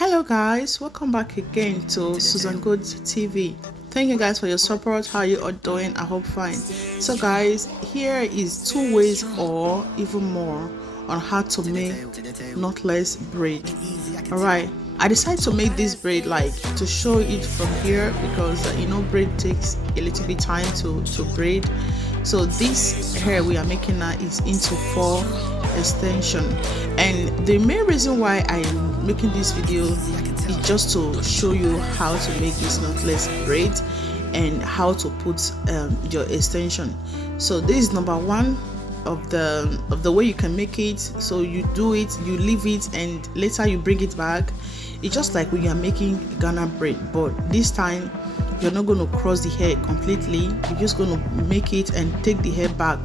Hello guys, welcome back again to Susan Goods TV. Thank you guys for your support. How you all doing? I hope fine. So guys, here is 2 ways or even more on how to make knotless braid. Alright, I decided to make this braid like to show it from here because braid takes a little bit time to braid. So this hair we are making now is into 4 extension, and the main reason why I am making this video is just to show you how to make this knotless braid and how to put your extension. So this is number 1 of the way you can make it. So you do it, you leave it, and later you bring it back. It's just like when you are making Ghana braid, but this time you're not going to cross the hair completely. You're just going to make it and take the hair back.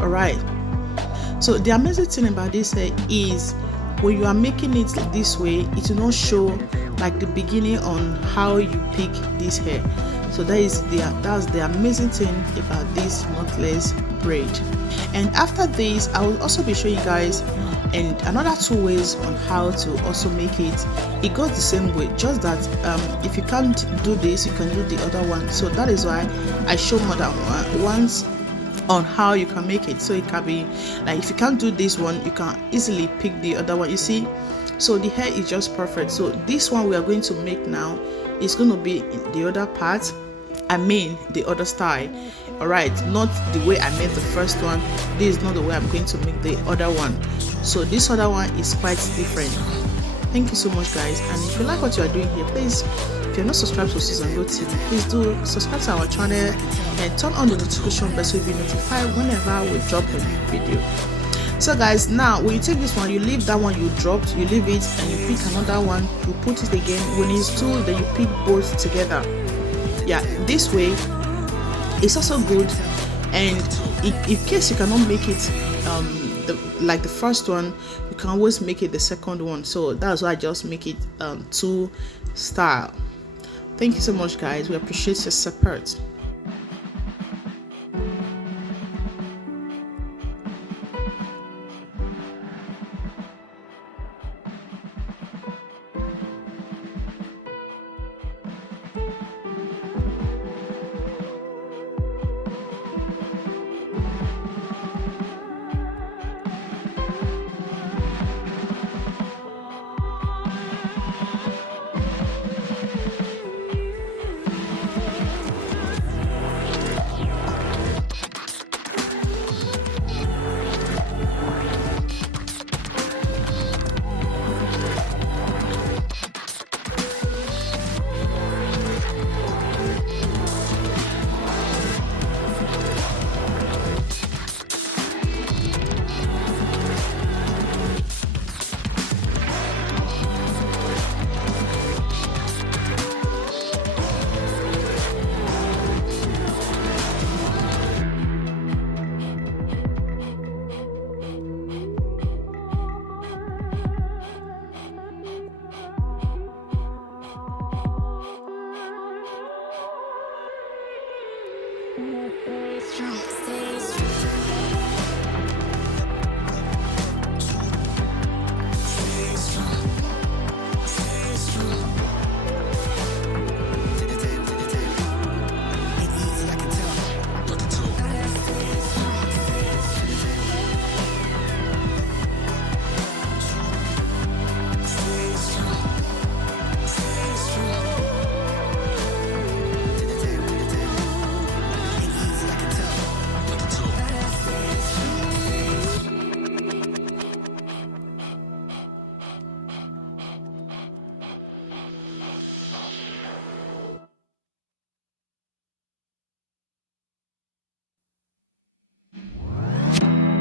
All right. So the amazing thing about this hair is when you are making it this way, it will not show like the beginning on how you pick this hair. So that's the amazing thing about this knotless braid. And after this, I will also be showing you guys and another 2 ways on how to also make it. It goes the same way, just that if you can't do this, you can do the other one. So that is why I show more than once on how you can make it. So it can be like if you can't do this one, you can easily pick the other one. You see, so the hair is just perfect. So this one we are going to make now is going to be in the other part, the other style. All right, not the way I made the first one. This is not the way I'm going to make the other one. So this other one is quite different. Thank you so much guys, and if you like what you are doing here, please, if you're not subscribed to Susan Goods TV, please do subscribe to our channel and turn on the notification bell so you'll be notified whenever we drop a new video. So guys, now when you take this one, you leave that one you dropped, you leave it and you pick another one, you put it again. When it's 2, then you pick both together. Yeah, this way it's also good. And in case you cannot make it like the first one, you can always make it the second one. So that's why I just make it 2 style. Thank you so much guys, we appreciate your support.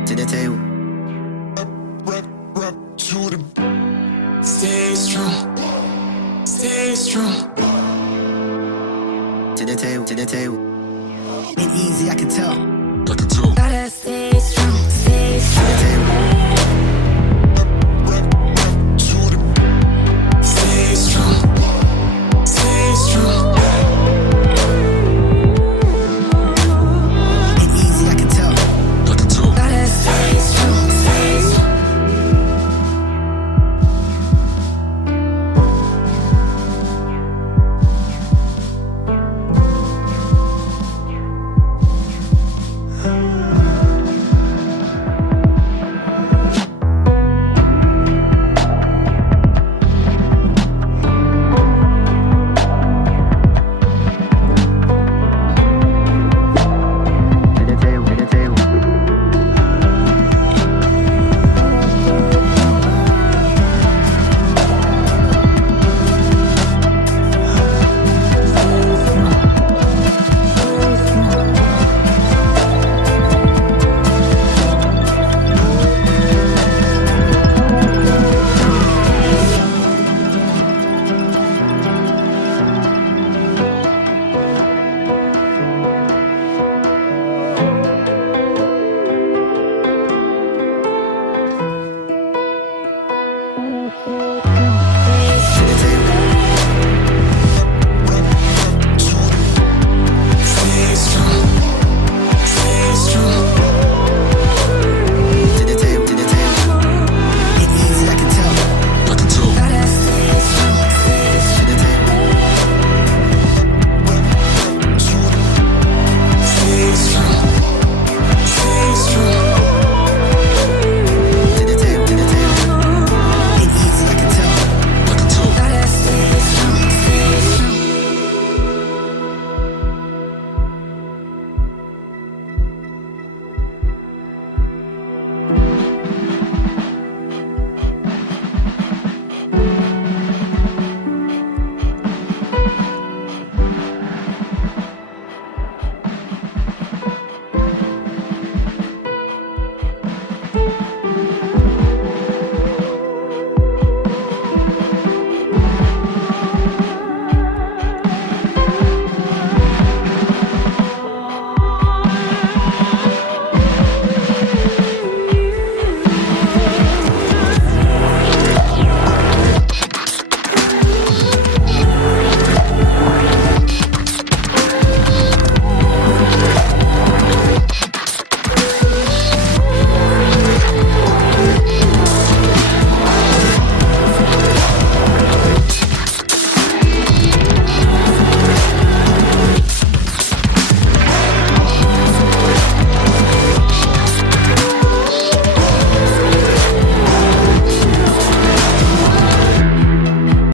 To the tail. Stay strong, stay strong. To the tail, to the tail. Ain't easy, I can tell.